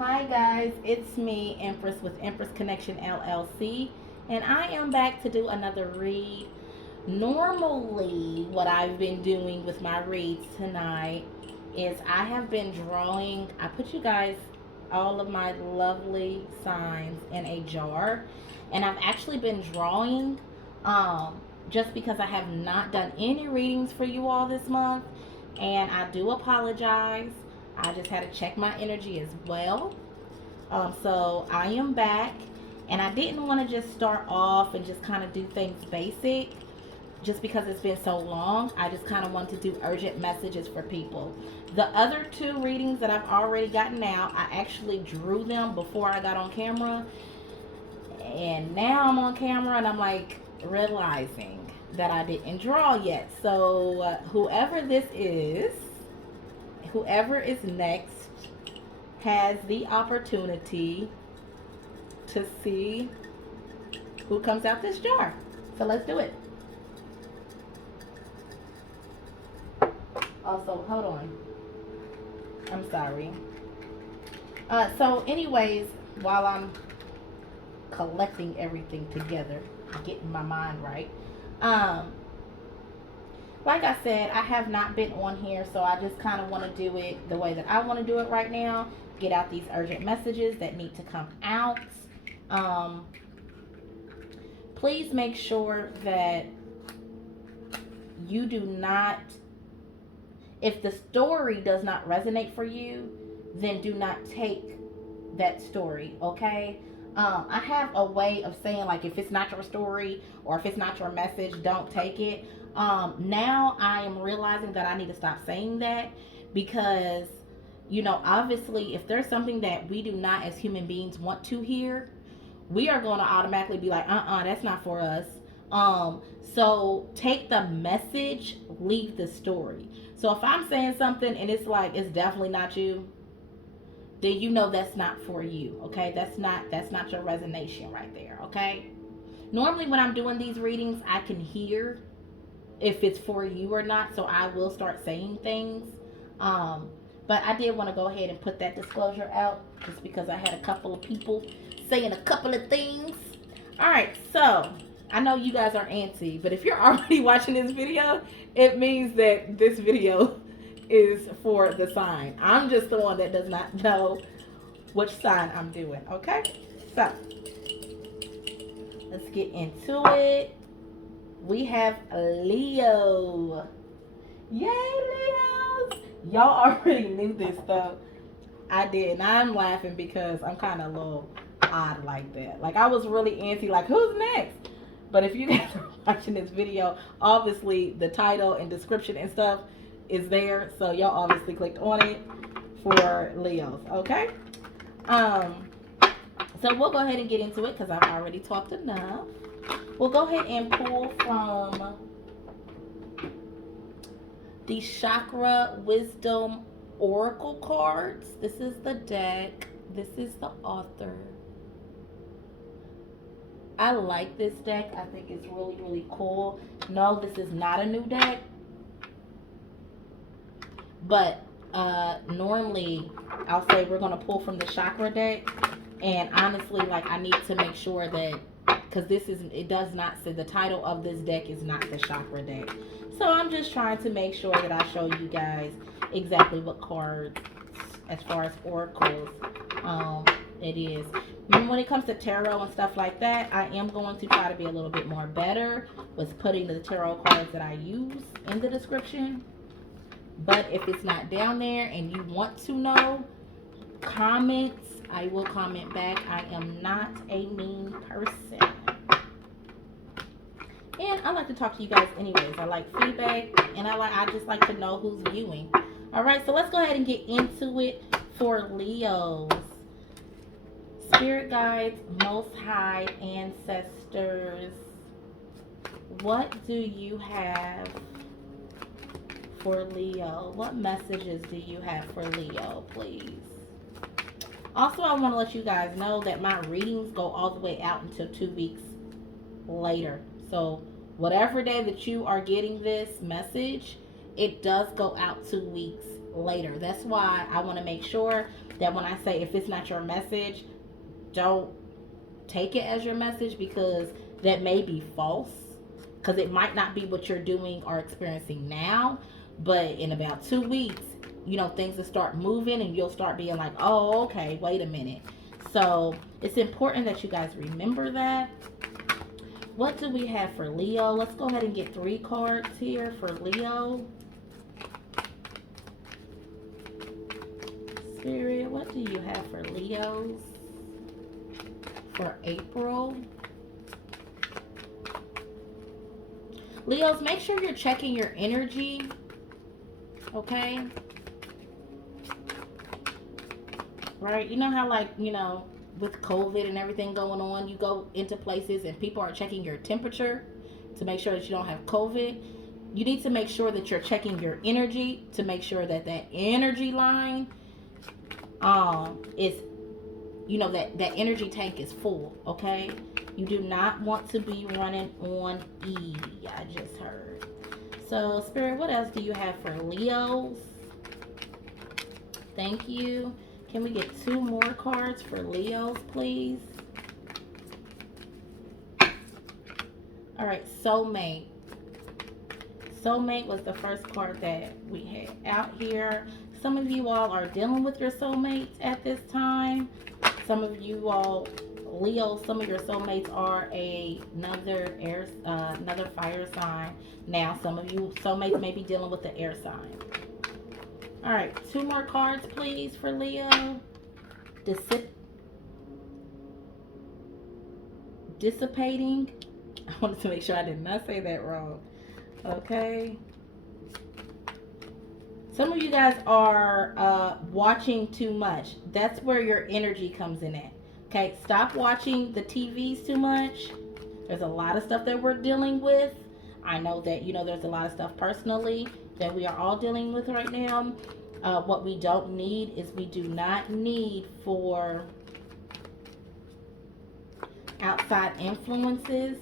Hi guys, it's me, Empress with Empress Connection LLC, and I am back to do another read. Normally, what I've been doing with my reads tonight is I have been drawing. I put you guys all of my lovely signs in a jar, and I've actually been drawing just because I have not done any readings for you all this month, and I do apologize. I just had to check my energy as well. So I am back, and I didn't want to just start off and just kind of do things basic just because it's been so long. I just kind of want to do urgent messages for people. The other two readings that I've already gotten out, I actually drew them before I got on camera, and now I'm on camera and I'm like realizing that I didn't draw yet. So whoever is next has the opportunity to see who comes out this jar. So let's do it. Also, hold on. I'm sorry. So anyways, while I'm collecting everything together, getting my mind right, like I said, I have not been on here, so I just kind of want to do it the way that I want to do it right now. Get out these urgent messages that need to come out. Um, Please make sure that you do not, if the story does not resonate for you, then do not take that story, okay? I have a way of saying, like, if it's not your story or if it's not your message, don't take it. Now I am realizing that I need to stop saying that because, obviously, if there's something that we do not as human beings want to hear, we are going to automatically be like, that's not for us. So take the message, leave the story. So if I'm saying something and it's like, it's definitely not you, then you know that's not for you, okay? That's not your resonation right there, okay? Normally when I'm doing these readings, I can hear if it's for you or not, so I will start saying things. But I did want to go ahead and put that disclosure out just because I had a couple of people saying a couple of things. All right, so I know you guys are antsy, but if you're already watching this video, it means that this video is for the sign. I'm just the one that does not know which sign I'm doing, okay? So let's get into it. We have Leo. Yay, Leos! Y'all already knew this stuff. I did, and I'm laughing because I'm kind of a little odd like that. Like, I was really antsy, like, who's next? But if you guys are watching this video, obviously the title and description and stuff is there, so y'all obviously clicked on it for Leos, okay? So we'll go ahead and get into it because I've already talked enough. We'll go ahead and pull from the Chakra Wisdom Oracle cards. This is the deck. This is the author. I like this deck. I think it's really, really cool. No, this is not a new deck. But normally I'll say we're going to pull from the chakra deck. And honestly, like, I need to make sure that, because it does not say, the title of this deck is not the chakra deck. So I'm just trying to make sure that I show you guys exactly what cards, as far as oracles, it is. And when it comes to tarot and stuff like that, I am going to try to be a little bit more better with putting the tarot cards that I use in the description. But if it's not down there and you want to know, comments, I will comment back. I am not a mean person. And I like to talk to you guys anyways. I like feedback, and I just like to know who's viewing. All right, so let's go ahead and get into it for Leos. Spirit guides, most high ancestors, what do you have for Leo? What messages do you have for Leo, please? Also, I want to let you guys know that my readings go all the way out until 2 weeks later. So whatever day that you are getting this message, it does go out 2 weeks later. That's why I want to make sure that when I say if it's not your message, don't take it as your message, because that may be false, because it might not be what you're doing or experiencing now, but in about 2 weeks, things will start moving and you'll start being like, oh, okay, wait a minute. So it's important that you guys remember that. What do we have for Leo? Let's go ahead and get 3 cards here for Leo. Spirit, what do you have for Leos for April? Leos, make sure you're checking your energy, okay? Right? You know how, like, with COVID and everything going on, you go into places and people are checking your temperature to make sure that you don't have COVID. You need to make sure that you're checking your energy to make sure that that energy line is, that energy tank is full, okay? You do not want to be running on E, I just heard. So, Spirit, what else do you have for Leos? Thank you. Can we get 2 more cards for Leos, please? All right, soulmate. Soulmate was the first card that we had out here. Some of you all are dealing with your soulmates at this time. Some of you all, Leo, some of your soulmates are another fire sign. Now, some of you soulmates may be dealing with the air sign. All right, 2 more cards, please, for Leo. Dissipating. I wanted to make sure I did not say that wrong. Okay. Some of you guys are watching too much. That's where your energy comes in at. Okay, stop watching the TVs too much. There's a lot of stuff that we're dealing with. I know that, there's a lot of stuff personally that we are all dealing with right now. What we don't need is we do not need for outside influences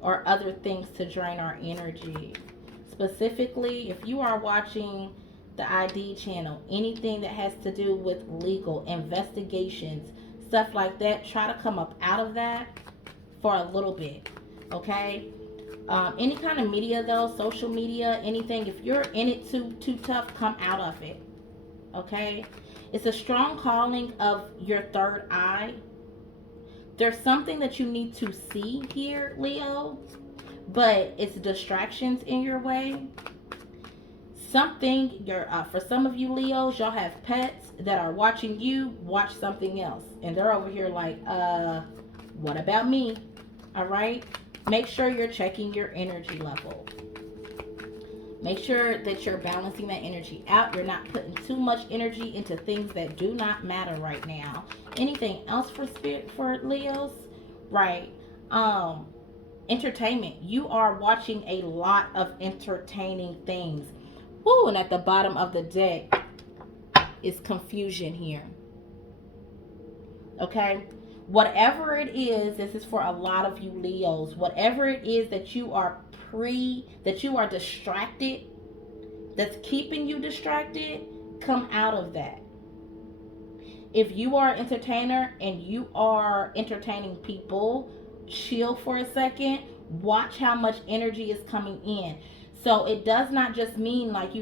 or other things to drain our energy. Specifically, if you are watching the ID channel, anything that has to do with legal investigations, stuff like that, try to come up out of that for a little bit, okay? Any kind of media though, social media, anything, if you're in it too tough, come out of it, okay? It's a strong calling of your third eye. There's something that you need to see here, Leo, but it's distractions in your way. Something, for some of you Leos, y'all have pets that are watching you watch something else. And they're over here like, what about me? All right? Make sure you're checking your energy level. Make sure that you're balancing that energy out. You're not putting too much energy into things that do not matter right now. Anything else for Leos? Right. Entertainment. You are watching a lot of entertaining things. Woo, and at the bottom of the deck is confusion here. Okay? Whatever it is, this is for a lot of you Leos. Whatever it is that you are distracted, that's keeping you distracted, come out of that. If you are an entertainer and you are entertaining people, chill for a second. Watch how much energy is coming in. So it does not just mean like,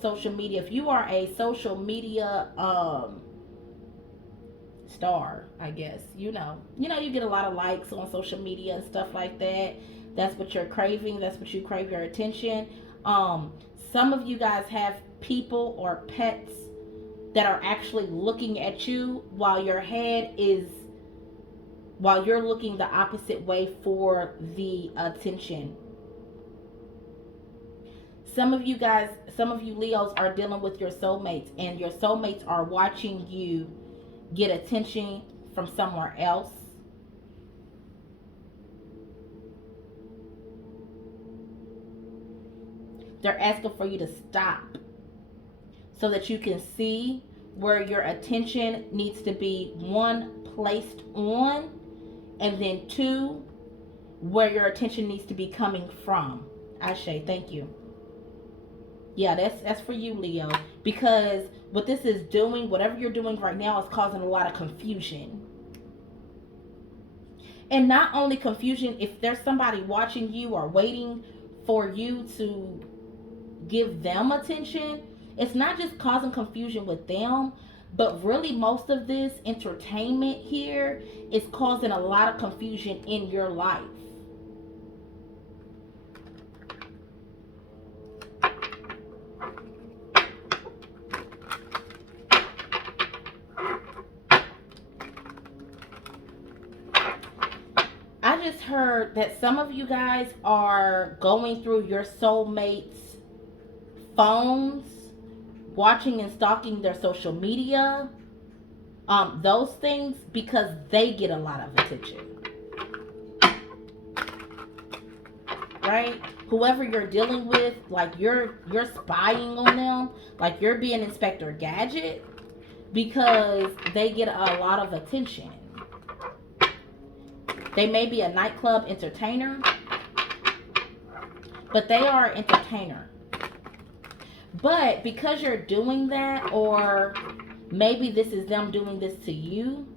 social media. If you are a social media star, I guess, you get a lot of likes on social media and stuff like that. That's what you're craving. That's what you crave, your attention. Some of you guys have people or pets that are actually looking at you while you're looking the opposite way for the attention. Some of you Leos are dealing with your soulmates, and your soulmates are watching you get attention from somewhere else. They're asking for you to stop so that you can see where your attention needs to be, 1, placed on, and then 2, where your attention needs to be coming from. Ashe, thank you. Yeah, that's for you, Leo. Because what this is doing, whatever you're doing right now, is causing a lot of confusion. And not only confusion, if there's somebody watching you or waiting for you to give them attention, it's not just causing confusion with them, but really most of this entertainment here is causing a lot of confusion in your life. I just heard that some of you guys are going through your soulmates' phones, watching and stalking their social media, those things, because they get a lot of attention, right? Whoever you're dealing with, like you're spying on them, like you're being Inspector Gadget, because they get a lot of attention. They may be a nightclub entertainer, but they are an entertainer. But because you're doing that, or maybe this is them doing this to you,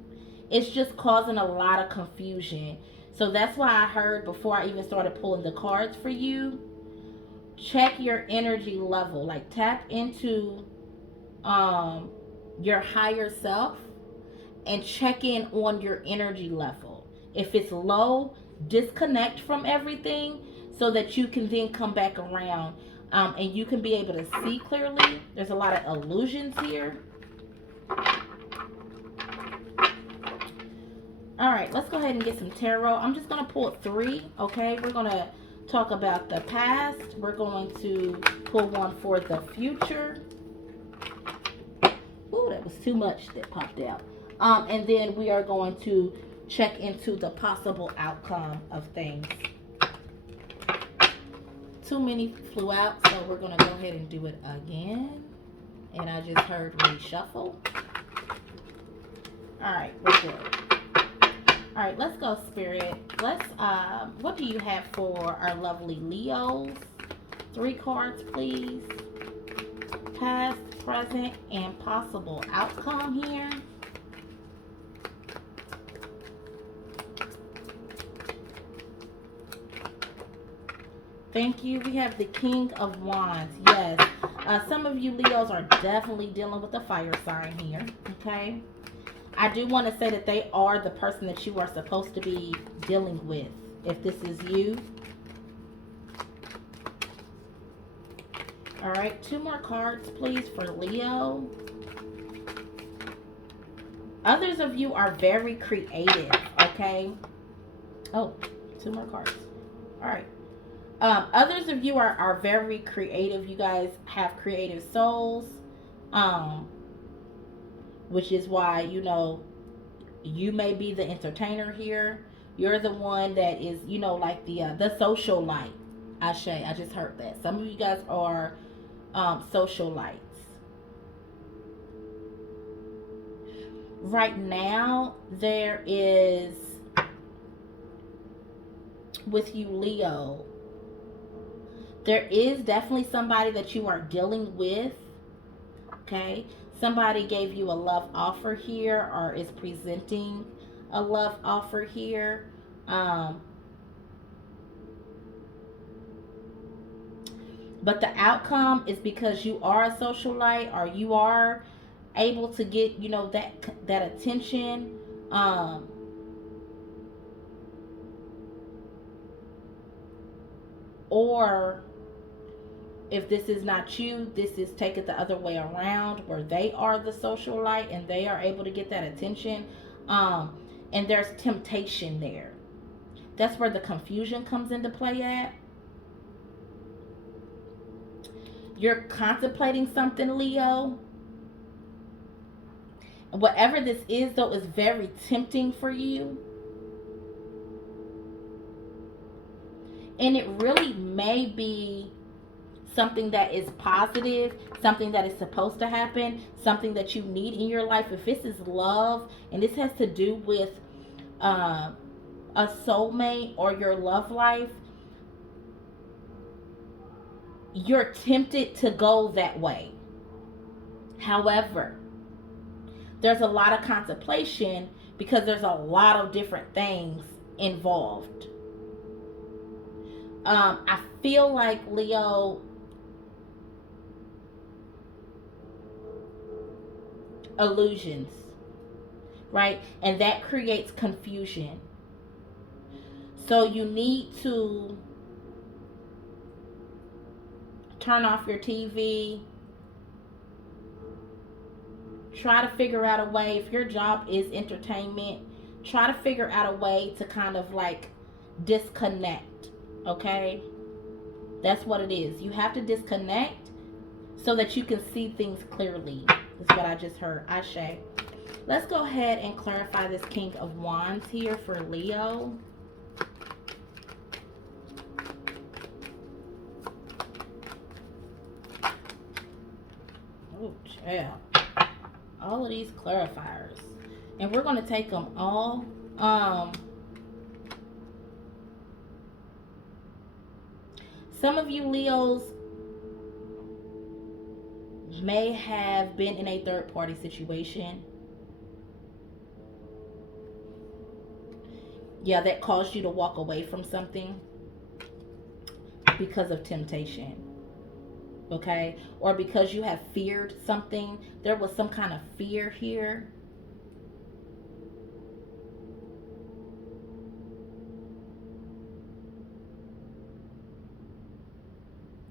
it's just causing a lot of confusion. So that's why I heard, before I even started pulling the cards for you, check your energy level. Like tap into your higher self and check in on your energy level. If it's low, disconnect from everything so that you can then come back around, and you can be able to see clearly. There's a lot of illusions here. All right, let's go ahead and get some tarot. I'm just going to pull 3, okay? We're going to talk about the past. We're going to pull one for the future. Ooh, that was too much that popped out. And then we are going to check into the possible outcome of things. Too many flew out, so we're going to go ahead and do it again. And I just heard reshuffle. All right, we're good. All right, let's go, Spirit. Let's, what do you have for our lovely Leos? 3 cards, please. Past, present, and possible outcome here. Thank you. We have the King of Wands. Yes. Some of you Leos are definitely dealing with a fire sign here. Okay. I do want to say that they are the person that you are supposed to be dealing with, if this is you. All right. 2 more cards, please, for Leo. Others of you are very creative. Okay. Oh, 2 more cards. All right. Others of you are very creative. You guys have creative souls, which is why, you know, you may be the entertainer here. You're the one that is, you know, like the socialite. I just heard that. Some of you guys are socialites. Right now, there is, with you, Leo, there is definitely somebody that you are dealing with, okay? Somebody gave you a love offer here, or is presenting a love offer here. But the outcome is because you are a socialite, or you are able to get, you know, that attention. Or if this is not you, this is take it the other way around, where they are the socialite and they are able to get that attention. And there's temptation there. That's where the confusion comes into play at. You're contemplating something, Leo. Whatever this is, though, is very tempting for you. And it really may be something that is positive, something that is supposed to happen, something that you need in your life. If this is love, and this has to do with a soulmate or your love life, you're tempted to go that way. However, there's a lot of contemplation because there's a lot of different things involved. I feel like Leo, illusions, right? And that creates confusion. So you need to turn off your TV. Try to figure out a way, if your job is entertainment, try to figure out a way to kind of like disconnect, okay? That's what it is. You have to disconnect so that you can see things clearly. That's what I just heard. Ashe. Let's go ahead and clarify this King of Wands here for Leo. Oh, yeah. All of these clarifiers. And we're going to take them all. Some of you Leos may have been in a third party situation. Yeah, that caused you to walk away from something because of temptation. Okay? Or because you have feared something. There was some kind of fear here.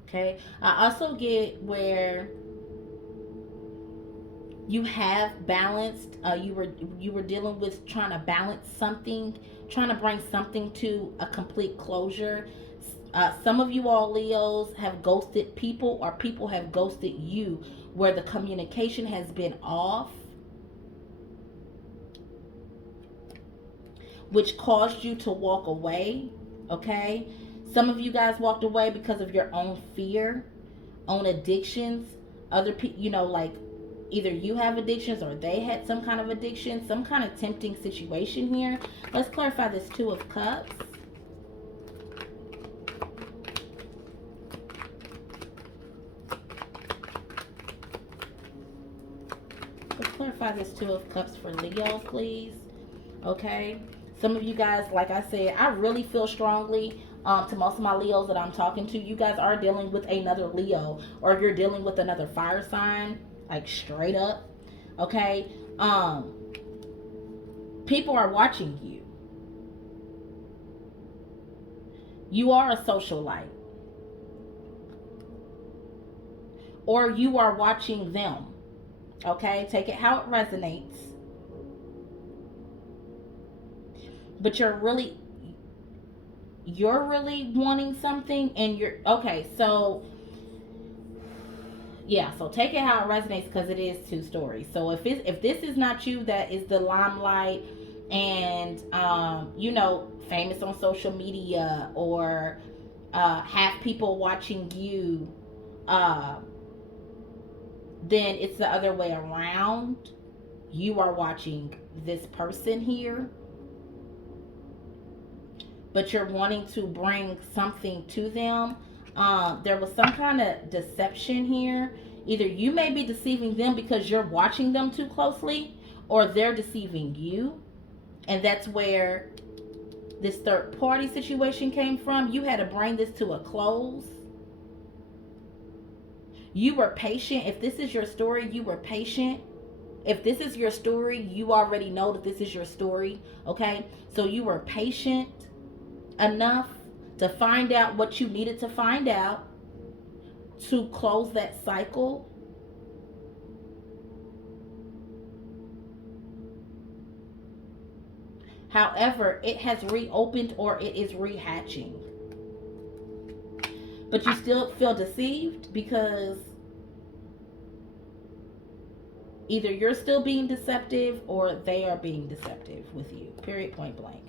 Okay? I also get where you have balanced, you were dealing with trying to balance something, trying to bring something to a complete closure. Some of you all Leos have ghosted people, or people have ghosted you, where the communication has been off, which caused you to walk away. Okay, some of you guys walked away because of your own fear, own addictions. Other people, like either you have addictions or they had some kind of addiction, some kind of tempting situation here. Let's clarify this Two of Cups. Let's clarify this Two of Cups for Leo, please. Okay. Some of you guys, like I said, I really feel strongly to most of my Leos that I'm talking to. You guys are dealing with another Leo, or if you're dealing with another fire sign, like straight up. Okay. People are watching you. You are a socialite, or you are watching them. Okay, take it how it resonates. But you're really wanting something, and you're okay. So yeah, so take it how it resonates, because it is two stories. So if this is not you, that is the limelight, and famous on social media, or have people watching you, then it's the other way around. You are watching this person here, but you're wanting to bring something to them. There was some kind of deception here. Either you may be deceiving them because you're watching them too closely, or they're deceiving you. And that's where this third party situation came from. You had to bring this to a close. You were patient. If this is your story, you were patient. If this is your story, you already know that this is your story. Okay? So you were patient enough to find out what you needed to find out to close that cycle. However, it has reopened, or it is rehatching. But you still feel deceived because either you're still being deceptive or they are being deceptive with you. Period, point blank.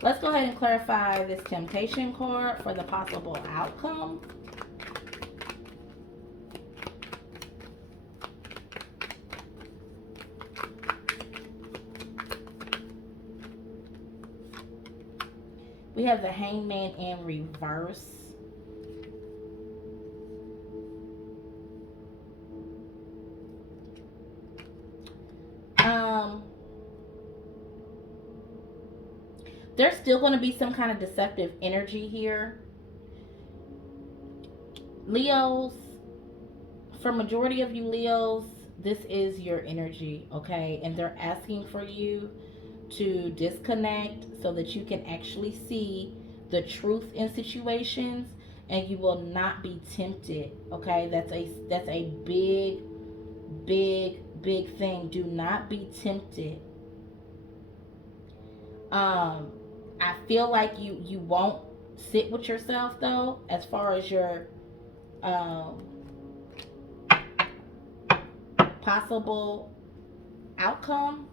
Let's go ahead and clarify this temptation card for the possible outcome. We have the Hangman in reverse. There's still going to be some kind of deceptive energy here. Leos, for majority of you Leos, this is your energy, okay? And they're asking for you to disconnect so that you can actually see the truth in situations and you will not be tempted, okay? That's a big thing. Do not be tempted. I feel like you won't sit with yourself though, as far as your um possible outcome,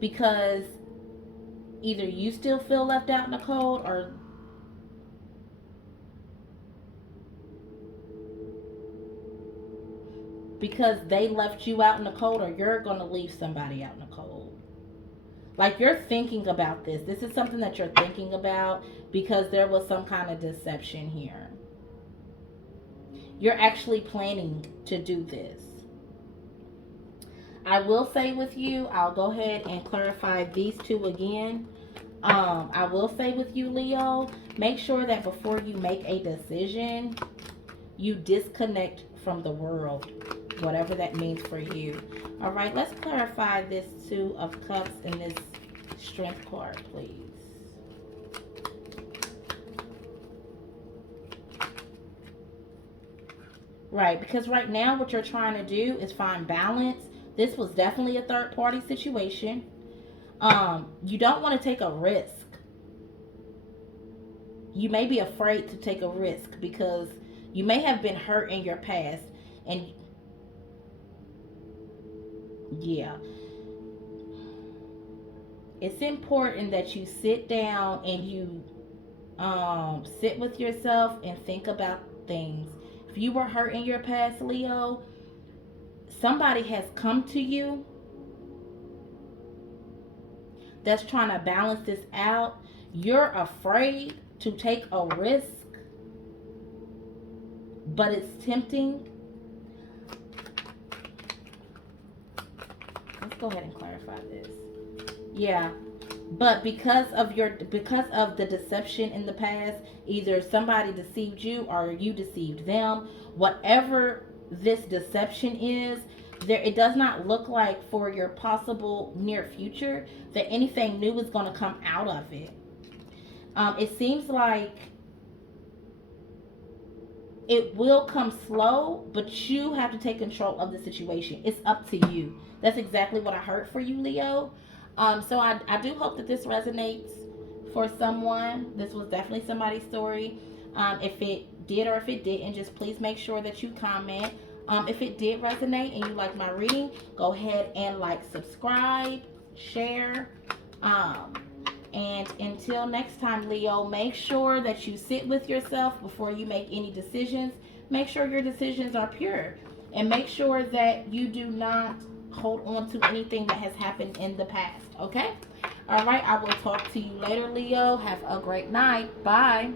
because either you still feel left out in the cold, or because they left you out in the cold, or you're going to leave somebody out in the cold. Like, you're thinking about this. This is something that you're thinking about because there was some kind of deception here. You're actually planning to do this. I will say with you, I'll go ahead and clarify these two again. I will say with you, Leo, make sure that before you make a decision, you disconnect from the world, whatever that means for you. All right, let's clarify this Two of Cups and this Strength card, please. Right, because right now what you're trying to do is find balance. This was definitely a third party situation. You don't want to take a risk. You may be afraid to take a risk because you may have been hurt in your past, and yeah, it's important that you sit down and you sit with yourself and think about things. If you were hurt in your past, Leo, somebody has come to you that's trying to balance this out. You're afraid to take a risk, but it's tempting. Let's go ahead and clarify this. Yeah, but because of the deception in the past, either somebody deceived you or you deceived them. Whatever this deception is, it does not look like for your possible near future that anything new is going to come out of it. It seems like it will come slow, but you have to take control of the situation. It's up to you. That's exactly what I heard for you, Leo. So I do hope that this resonates for someone. This was definitely somebody's story. If it did or if it didn't, just please make sure that you comment. If it did resonate and you like my reading, go ahead and like, subscribe, share. And until next time, Leo, make sure that you sit with yourself before you make any decisions. Make sure your decisions are pure. And make sure that you do not hold on to anything that has happened in the past. Okay? All right. I will talk to you later, Leo. Have a great night. Bye.